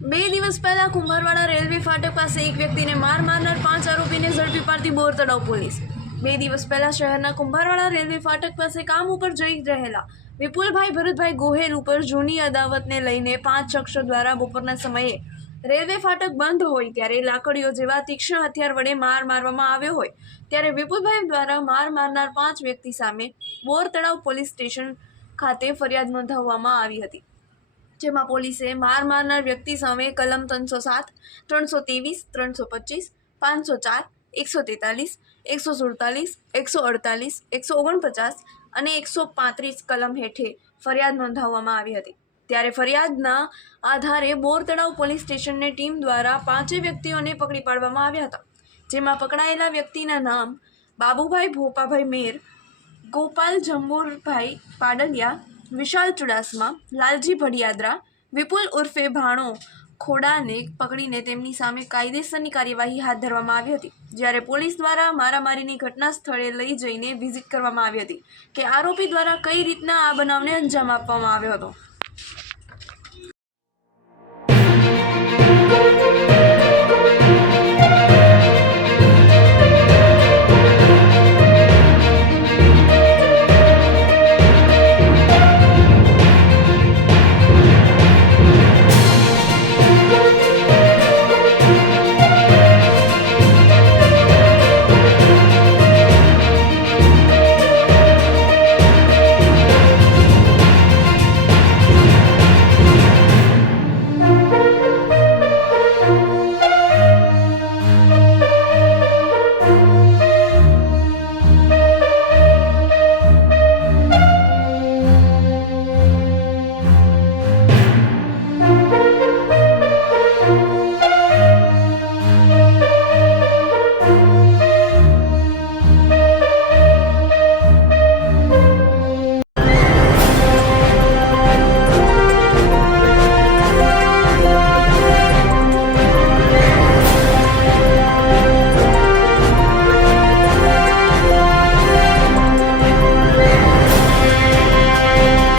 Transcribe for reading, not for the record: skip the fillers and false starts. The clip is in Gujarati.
બે દિવસ પહેલા કુંભારવાડા રેલવે ફાટક પાસે એક વ્યક્તિને મારનાર 5 આરોપીને ઝડપી પાડતી બોર તળાવ પોલીસ। બે દિવસ પહેલા શહેરના કુંભારવાડા રેલવે ફાટક પાસે કામ ઉપર જઈ રહેલા વિપુલભાઈ ભરતભાઈ ગોહેલ ઉપર જૂની અદાવતને લઈને 5 શખ્સો દ્વારા બપોરના સમયે રેલવે ફાટક બંધ હોય ત્યારે લાકડીઓ જેવા તીક્ષ્ણ હથિયાર વડે મારવામાં આવ્યો હોય ત્યારે વિપુલભાઈ દ્વારા મારનાર 5 વ્યક્તિ સામે બોર તળાવ પોલીસ સ્ટેશન ખાતે ફરિયાદ નોંધાવવામાં આવી હતી, જેમાં પોલીસે મારનાર વ્યક્તિ સામે કલમ 307, 323, 325, 504, 143, 147, 148, 149 અને 135 કલમ હેઠળ ફરિયાદ નોંધાવવામાં આવી હતી। ત્યારે ફરિયાદના આધારે બોર તળાવ પોલીસ સ્ટેશનની ટીમ દ્વારા 5 વ્યક્તિઓને પકડી પાડવામાં આવ્યા હતા, જેમાં પકડાયેલા વ્યક્તિના નામ બાબુભાઈ ભોપાભાઈ મેર, ગોપાલ જંબુરભાઈ પાડલિયા, વિશાલ ચુડાસમા, લાલજી ભડિયાદરા, વિપુલ ઉર્ફે ભાણો ખોડાને પકડીને તેમની સામે કાયદેસરની કાર્યવાહી હાથ ધરવામાં આવી હતી। જ્યારે પોલીસ દ્વારા મારામારીની ઘટના સ્થળે લઈ જઈને વિઝિટ કરવામાં આવી હતી કે આરોપી દ્વારા કઈ રીતના આ બનાવને અંજામ આપવામાં આવ્યો હતો।